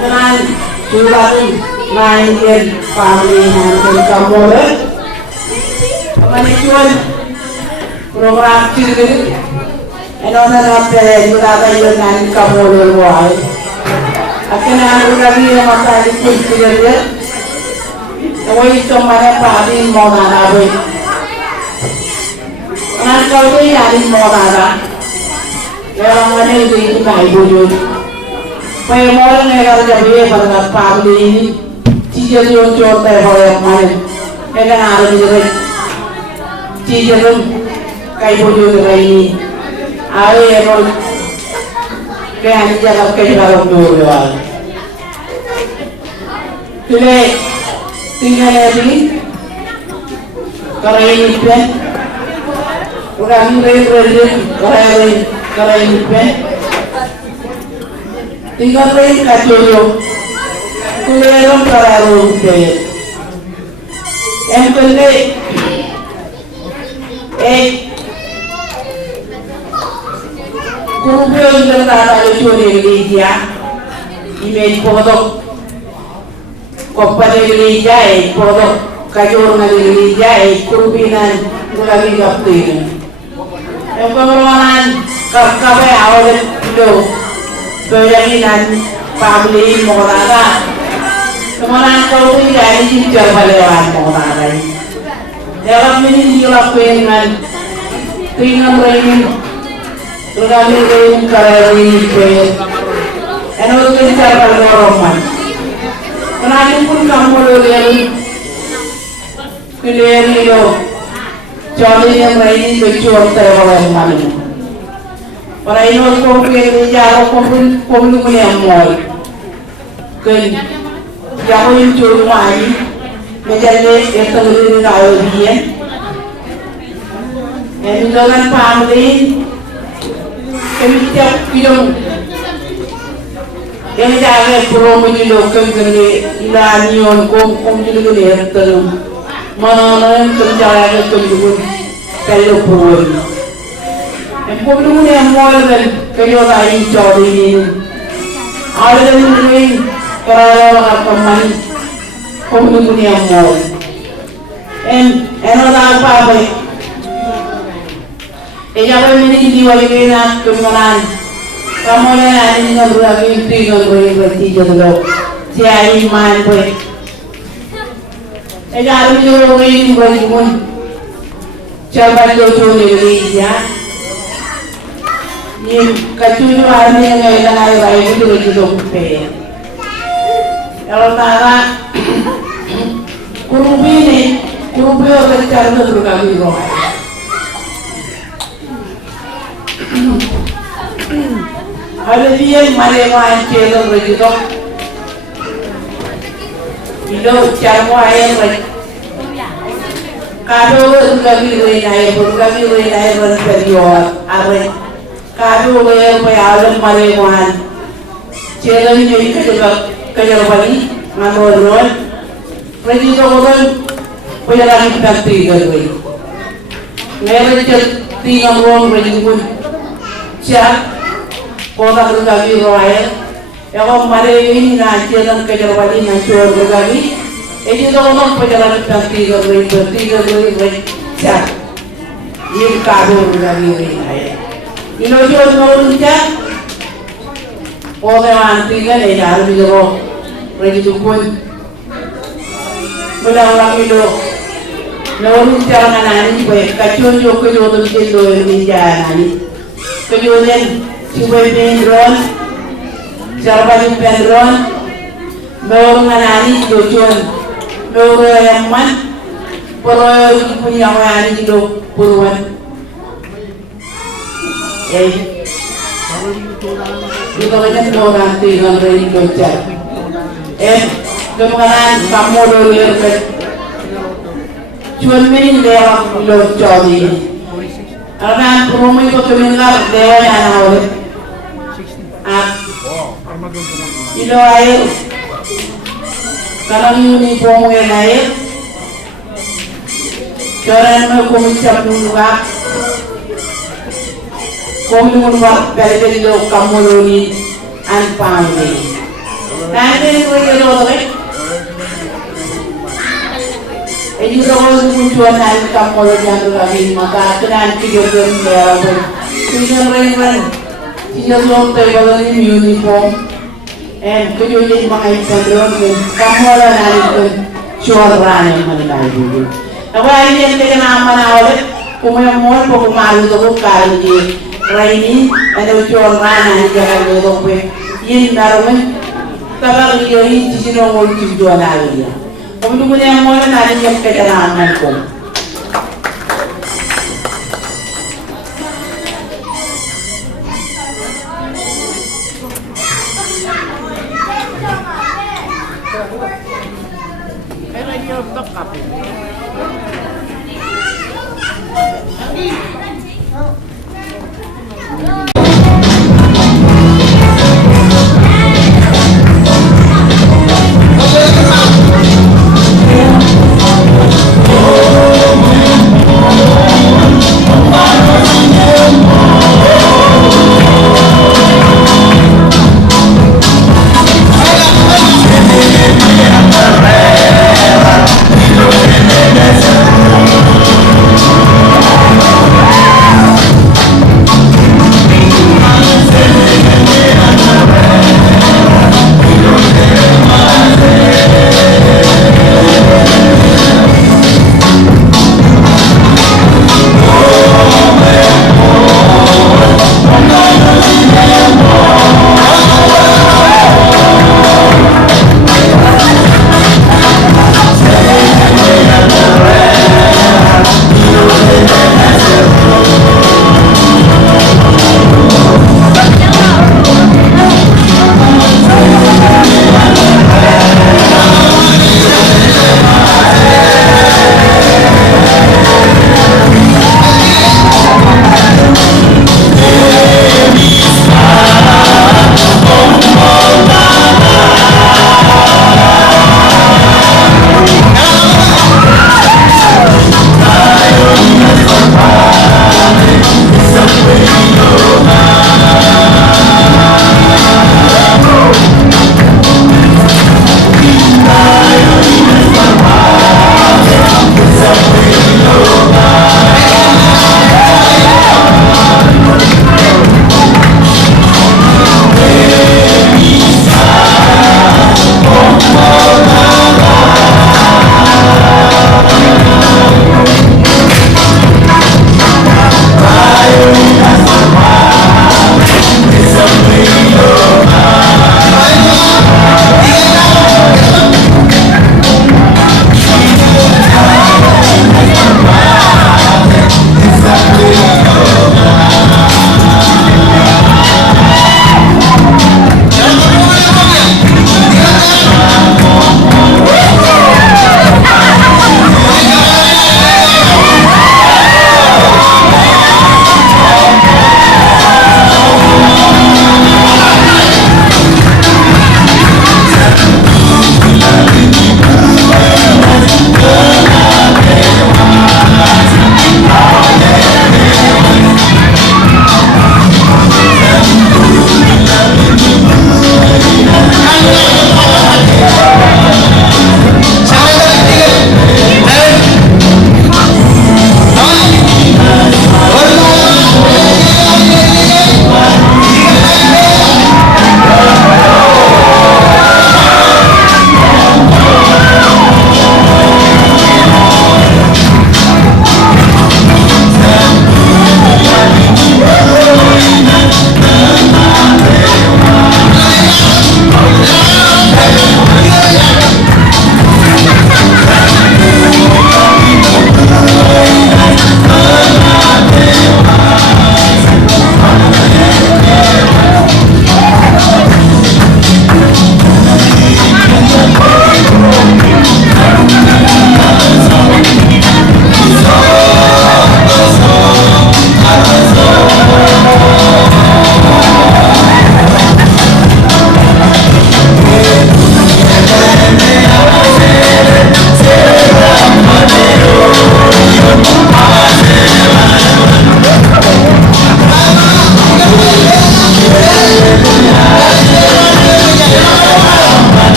dengan jualan main family hantar kamu deh, manajemen program cilik, enonan apa jualan dengan kamu luar, akhirnya aku lagi yang makan itu cilik, awalnya cuma padi mau narawe, nanti kau tu yang mau nara, yang mana itu naik bujur. Pemol negara jadi pada family ini, cincin jodoh terhadap mana, mereka ada di sini, cincin kayu jodoh ini, ada yang kayak jalan kehidupan jodoh. Jadi tinggal lagi, kerana ini pun, orang ini kerana ini pun. Tinggal lagi kacoyo, kuliah kararu ke, empelé, kurupiyo yang tertata itu gereja, imej podok, koppa gereja, podok kacor gereja, kurupinan lagi kapten. Yang pengelolaan kafe awal itu. Perjalanan family mengenai kemana kau tidak dijual beliau mengenai dalam ini dilakukan dengan rein terkait rein karya ini enough kita berkorban kenapa pun kamu lihat kalian itu jadi yang rein berjuang terhadap malu para inol ko jaro ko lu mo yang moy ken jaro yung churumai medale eto lu na bien en dogan family kemitiak pidong yang jaga promo ni lokal gede ilanion kom ni gede eto mana kerja ke kebun telo promo Pemuluh yang mual dan kerja lain cari ini, ada yang kerana apa pemuluh yang mual. Eno apa apa? Jangan ini diwali nak kemudian kamu ni dengan beragam tinggal berarti jodoh siapa iman boleh. Jangan jodoh ini berjumpa, coba jodoh ni ya. Ini kacunya hari yang ada hari itu lagi dompe. Kalau nara kurubi orang cara berkami roh. Ada dia marewan celo lagi dom. Ilo cara ayam lagi. Kado berkami berperiod apa? Kado bayar alam marewan celo ini kerja balik manual lagi tu orang bayar lagi kita tiga lagi mereka tiga orang lagi pun siap kota berkami royal yang mare ini nak celo kerja balik nak jual berkami ini tu orang bayar lagi kita tiga lagi siap ini kado berkami ini Ino jual orang dia, orang anti kan ada juga roh, lagi jupun, mudah orang itu, orang cara nani juga, kacun juga kejual tu ini jangan, kejualan cuba pendron, cara baju pendron, orang nani jual, orang yang man, orang punya orang itu puruan. Kita banyak orang tinggal dari Jogja. Kemudian kamu dulu cuma ini lewat Jogja ini. Karena rumah itu kemenlar lewat yang awal. Ilo air. Kalau ini pomo yang air. Karena mau komicap dulu Komunwa dari lo kamuloni and family. Nanti ko yung lolo e di ko kung namin kapolo niya kami magkakalaan kiyodon niya ako. Sinang sinalong tayo wala yung uniform. And kuyunin mga ipadron kamola namin ko suara yung manilay dito. Nawain yan ka naman na ulit kumayamon po kumaluto ko kaya di rainin ano suara na hindi ka luto ko yun naroon tabang yun sinongol tujuan namin yan. Kung mo na yung muna natin yung kailangan ko. Pero yung top up.